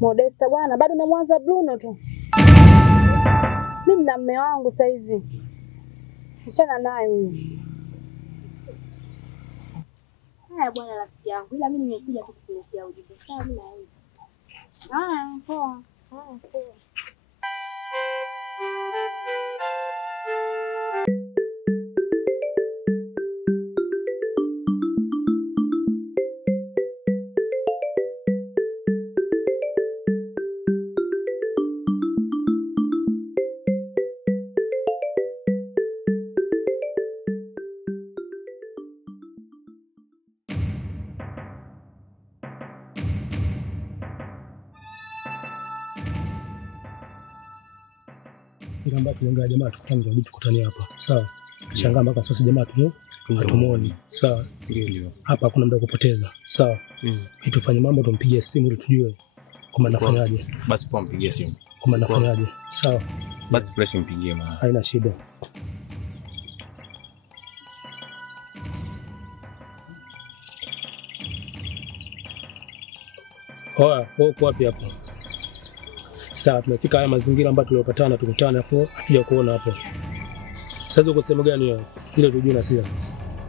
Modesta bwana, bado namwanza Bruno tu. Mimi na mume wangu sasa hivi. Achana naye huyu. Haya bwana rafiki yangu, ila mimi nimekuja tu kukuletea ujumbe. Sawa mimi na wewe. Poa. Poa. Namba tunaongea jamaa tukutane hapa. Sawa. Shangaa mpaka sasa jamaa tu hatumuoni. Sawa. Ndio. Hapa hakuna muda kupoteza. Sawa. Tufanye mambo tumpigie simu ili tujue kama nafanyaje. Basi kwa mpigie simu. Kama nafanyaje. Sawa. Basi fresh mpigie maana. Haina shida. Oa, uko wapi hapo? Sawa, tumefika haya mazingira ambayo tuliopatana tukutane hapo, hatuja kuona hapo. Sasa uko sehemu gani wewe? Ile tujue na sisi.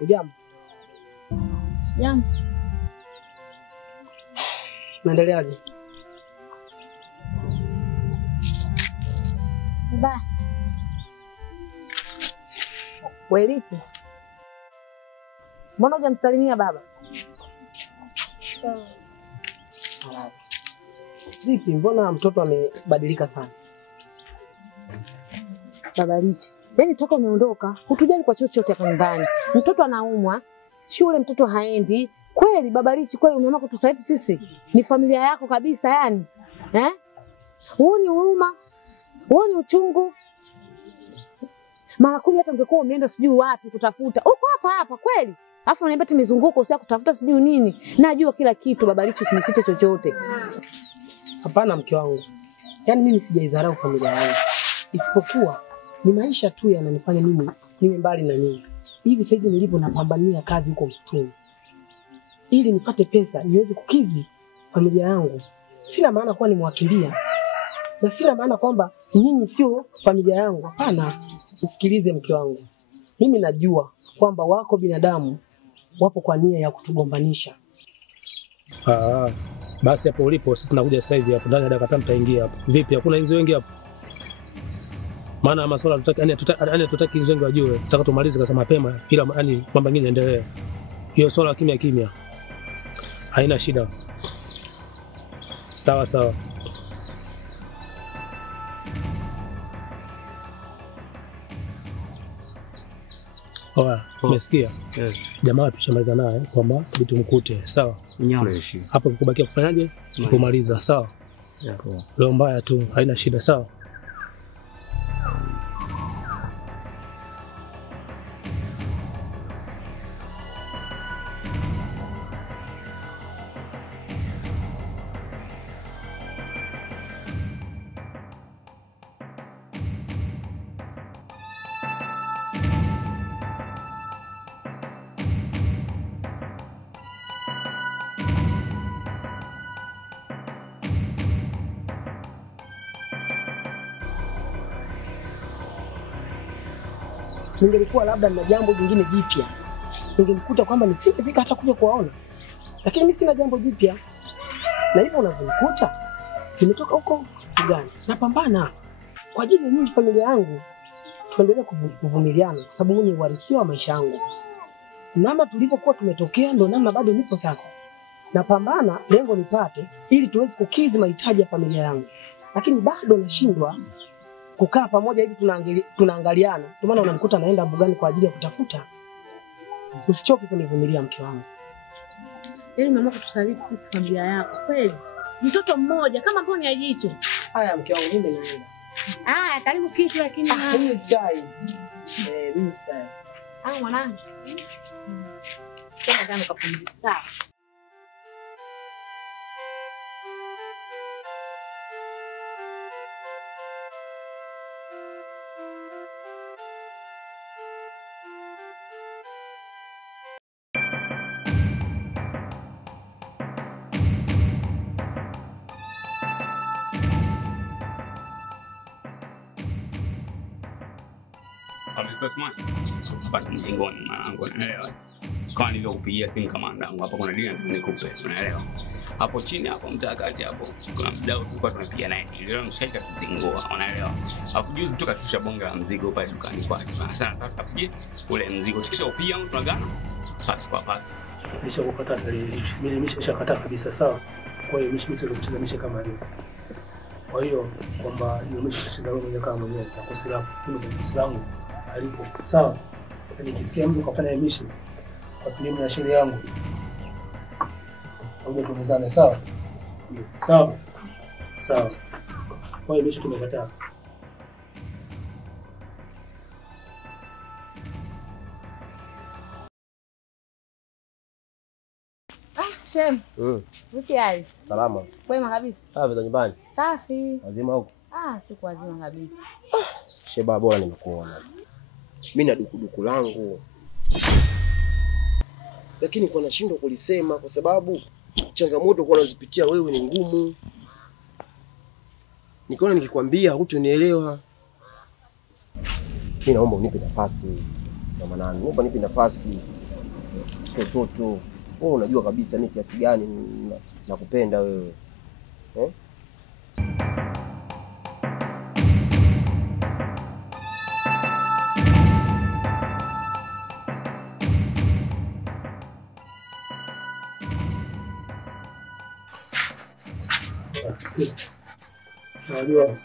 Ujambo? Sijambo. Naendeleaje? Baba. Weliti. Mbona hujamsalimia baba? Vipi, mbona mtoto amebadilika sana? Baba Lichi. Yaani toka umeondoka, hutujali kwa chochote hapa nyumbani. Mtoto anaumwa, shule mtoto haendi. Kweli Baba Lichi, kweli umeamua kutusaidia sisi? Ni familia yako kabisa yani. Huo ni huruma. Huo ni uchungu. Mara 10 hata ungekuwa umeenda sijui wapi kutafuta. Uko hapa kweli? Alafu unaniambia ati mizunguko usia kutafuta sijui nini. Najua kila kitu Baba Lichi, usinifiche chochote. Hapana mke wangu. Yaani mimi sijaidharau familia yangu. Isipokuwa ni maisha tu yananifanya mimi niwe mbali na nyinyi. Hivi sasa nilipo napambania kazi huko msituni, ili nipate pesa niweze kukidhi familia yangu. Sina maana kuwa nimwakilia. Na sina maana kwamba nyinyi sio familia yangu. Hapana. Nisikilize mke wangu. Mimi najua kwamba wako binadamu wapo kwa nia ya kutugombanisha. Basi hapo ulipo sisi tunakuja sasa hivi hapo. Ndani ya dakika 5 tutaingia hapo. Vipi, hakuna inzi wengi hapo? Maana masuala tutaki inzi wengi wajue. Tutaka tumalize kasa mapema ila yani mambo mengine yaendelee. Hiyo swala kimya. Haina shida. Sawa. Umesikia? Jamaa tushamaliza naye kwamba tumkute. Sawa. Fresh. Hapo kubakia kufanyaje? Kumaliza. Sawa. Leo mbaya tu, haina shida. Sawa. Ningelikuwa labda na jambo jingine jipya, ningemkuta kwamba nisingefika hata kuja kuwaona. Lakini mimi sina jambo jipya. Na hivyo unavyonikuta, nimetoka huko Uganda. Napambana kwa ajili ya nyinyi familia yangu. Tuendelee kuvumiliana kwa sababu ni uhalisia wa maisha yangu. Namna tulipokuwa tumetokea ndio namna bado nipo sasa. Napambana lengo nipate ili tuweze kukidhi mahitaji ya familia yangu. Lakini bado nashindwa kukaa pamoja hivi tunaangaliana. Ndio maana unamkuta naenda mbugani kwa ajili ya kutafuta. Usichoke kunivumilia mke wangu. Yaani mama kutusaliti sisi familia yako. Kweli. Mtoto mmoja kama mboni ya jicho. Haya mke wangu, mimi naenda. Karibu kitu lakini mimi stai. Mimi stai. Mwanangu. Tena kama kapumzika. Kabisa smart. Basi mjengoni mwanangu unaelewa. Kama nilivyokupigia simu kama ndangu hapo kuna dini nikupe unaelewa. Hapo chini hapo mtakati hapo kuna mdau tulikuwa tunapiga naye. Leo mshaka kuzingua unaelewa. Hapo juzi tu katusha bonga la mzigo pale dukani kwake. Sasa nataka tupige ule mzigo. Tukisha upia tunagana pasi kwa pasi. Nishakupata mimi nimeshakataa kabisa sawa. Kwa hiyo nimeshacheza kama leo. Kwa hiyo kwamba nimeshacheza wewe mwenyewe kama mwenyewe na kosi lako mimi kosi langu alipo sawa. Nikisikia mtu kafanya mission kwa kinyume na sheria yangu au tuelezane sawa? Sawa. Sawa. Kwa hiyo mission tumekataa. Shem. Vipi hali? Salama. Kwema kabisa. Safi za nyumbani. Safi. Wazima huko? Siku wazima kabisa. Sheba bora nimekuona. Mimi na dukuduku langu. Lakini kwa nashindwa kulisema kwa sababu changamoto kwa unazipitia wewe ni ngumu. Nikaona nikikwambia hutonielewa. Mimi naomba unipe nafasi. Mama nani, naomba nipe nafasi. Toto. Wewe unajua kabisa mimi kiasi gani nakupenda wewe. Unajua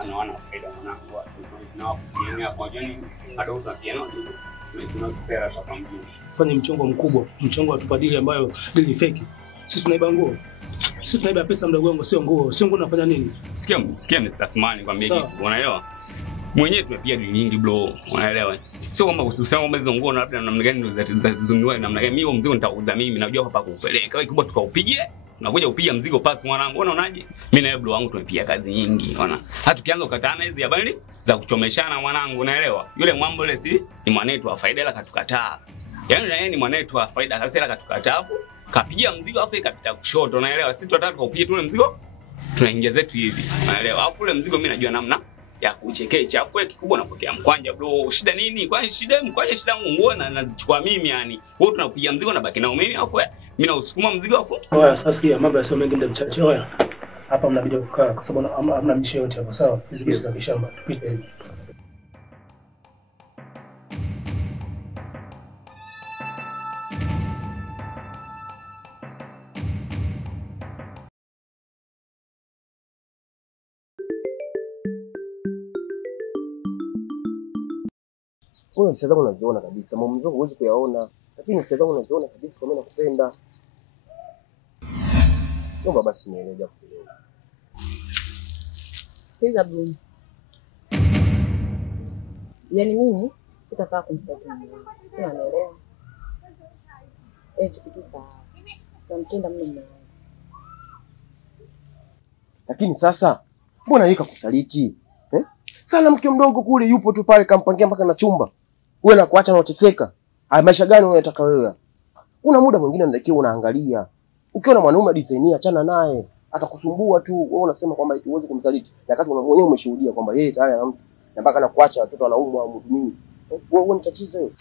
anaona faida mwanangu na kujenga kwa jani hata utakiana tunasera kwa mjini. Fanya mchongo mkubwa, mchongo wa tupadili ambayo dili fake. Sisi tunaiba nguo. Sisi tunaiba pesa mdogo wangu sio nguo. Sio nguo unafanya nini? Sikia Mr. Smart kwambia kitu. Unaelewa? Mwenyewe tumepiga dili nyingi bro. Unaelewa? Sio kwamba usisema kwamba hizo nguo labda namna gani ndio zitazunguliwa namna gani. Mimi mzigo nitauza mimi najua hapa kuupeleka. Wewe kubwa tukaupige. Unakuja kupiga mzigo pasi mwanangu. Unaonaje? Mimi na wewe bro wangu tumepiga kazi nyingi. Unaona? Hata tukianza kukatana hizi habari za kuchomeshana mwanangu unaelewa? Yule mwambo ile si ni mwanetu wa faida ila katukataa. Yaani na yeye ni mwanetu wa faida kabisa ila katukataa. Kapiga mzigo afu ikapita kushoto unaelewa? Sisi tunataka tukaupige ule mzigo. Tunaingia zetu hivi. Unaelewa? Afu ule mzigo mimi najua namna ya kuchekecha. Afu kikubwa napokea mkwanja bro. Shida nini? Kwani shida mkwanja shida nguo na nazichukua mimi yani. Wewe tunapiga mzigo na baki nao mimi afu mimi nausukuma mzigo afu. Oya sasa sikia mambo yasio mengi ndio mchache. Oya. Hapa mnabidi kukaa kwa sababu hamna mishe yote hapo sawa? Hizi pesa za kishamba tupite hivi. Wewe hisia zangu unaziona kabisa. Maumivu yangu huwezi kuyaona. Lakini hisia zangu unaziona kabisa kwa mimi nakupenda. Naomba basi nielewe japo kidogo. Sikiliza Bruno. Yaani mimi sitafaa kumfuata. Sina naelewa. Kitu sawa. Nampenda mimi. Lakini sasa mbona yeye kakusaliti? Sana mke mdogo kule yupo tu pale kampangia mpaka na chumba. Wewe na kuacha na uteseka. Haya maisha gani unataka wewe? Kuna muda mwingine unatakiwa unaangalia. Ukiona mwanaume design achana naye, atakusumbua tu. Wewe unasema kwamba eti uweze kumsaliti. Wakati mwenyewe umeshuhudia kwamba yeye tayari ana mtu na mpaka anakuacha watoto wanaumwa au mhudumii. Wewe ni tatizo hiyo.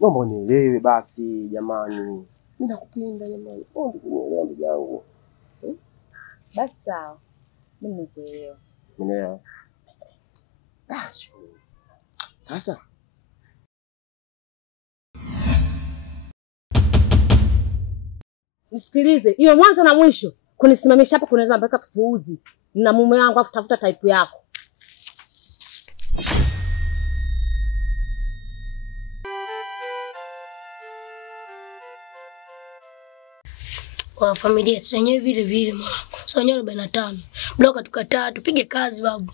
Naomba unielewe basi jamani. Mimi nakupenda jamani. Unielewe ndugu yangu. Basi sawa. Mimi nimekuelewa. Unielewa. Sasa nisikilize, iwe mwanzo na mwisho. Kunisimamisha hapa kunaweza mpaka kipuuzi. Na mume wangu afu tafuta type yako. Kwa familia tunyenyewe vile vile mwanangu. Sonyo 45. Bloka tukataa tupige kazi babu.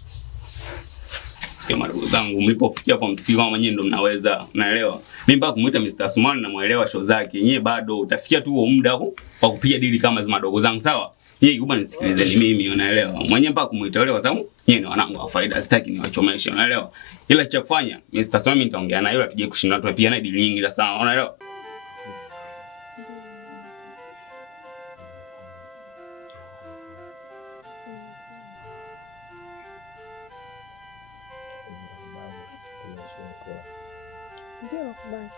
Sikia madogo zangu mlipofikia hapo msikii kama mwenyewe ndo mnaweza unaelewa. Mimi mpaka kumuita Mr. Sumani na muelewa show zake. Yeye bado utafikia tu huo muda huu wa kupiga dili kama za madogo zangu sawa. Yeye yuba nisikilizeni mimi unaelewa. Mwenyewe mpaka kumuita yule kwa sababu yeye ni wanangu wa faida sitaki niwachomeshe unaelewa. Ila cha kufanya Mr. Sumani nitaongea naye yule tuje kushinda tupiga naye dili nyingi sana unaelewa. Ndio nakubali.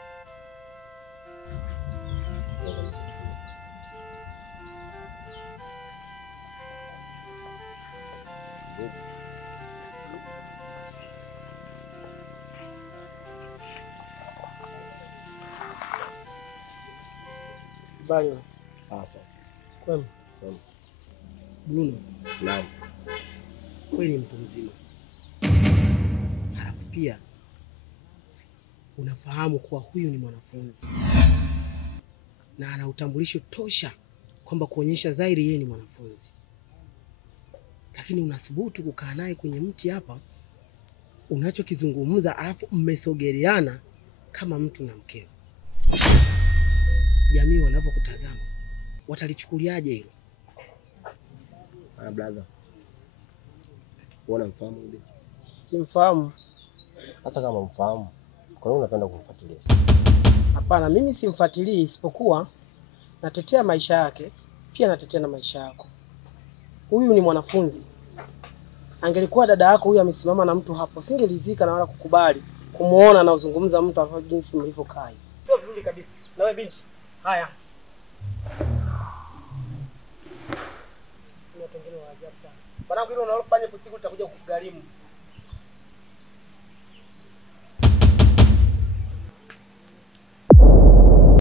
Bali. Sawa. Kwema. Kwema. Bruno. Naam. Kweli mtu mzima. Halafu pia unafahamu kuwa huyu ni mwanafunzi na ana utambulisho tosha kwamba kuonyesha dhahiri yeye ni mwanafunzi, lakini unasubutu kukaa naye kwenye mti hapa unachokizungumza, alafu mmesogeleana kama mtu na mkeo. Jamii wanapokutazama watalichukuliaje hilo? Ana brother. Unamfahamu yule? Simfahamu. Sasa kama mfahamu, kwa nini unapenda kumfuatilia? Hapana, mimi simfuatilii, isipokuwa natetea maisha yake, pia natetea na maisha yako. Huyu ni mwanafunzi. Angelikuwa dada yako huyu amesimama na mtu hapo, singelizika na wala kukubali kumuona na uzungumza mtu hapo jinsi mlivyokaa. Sio vizuri kabisa. Na wewe binti. Haya. Ni watu wengine wa ajabu sana. Bwana, hilo unalofanya usiku utakuja kukugharimu.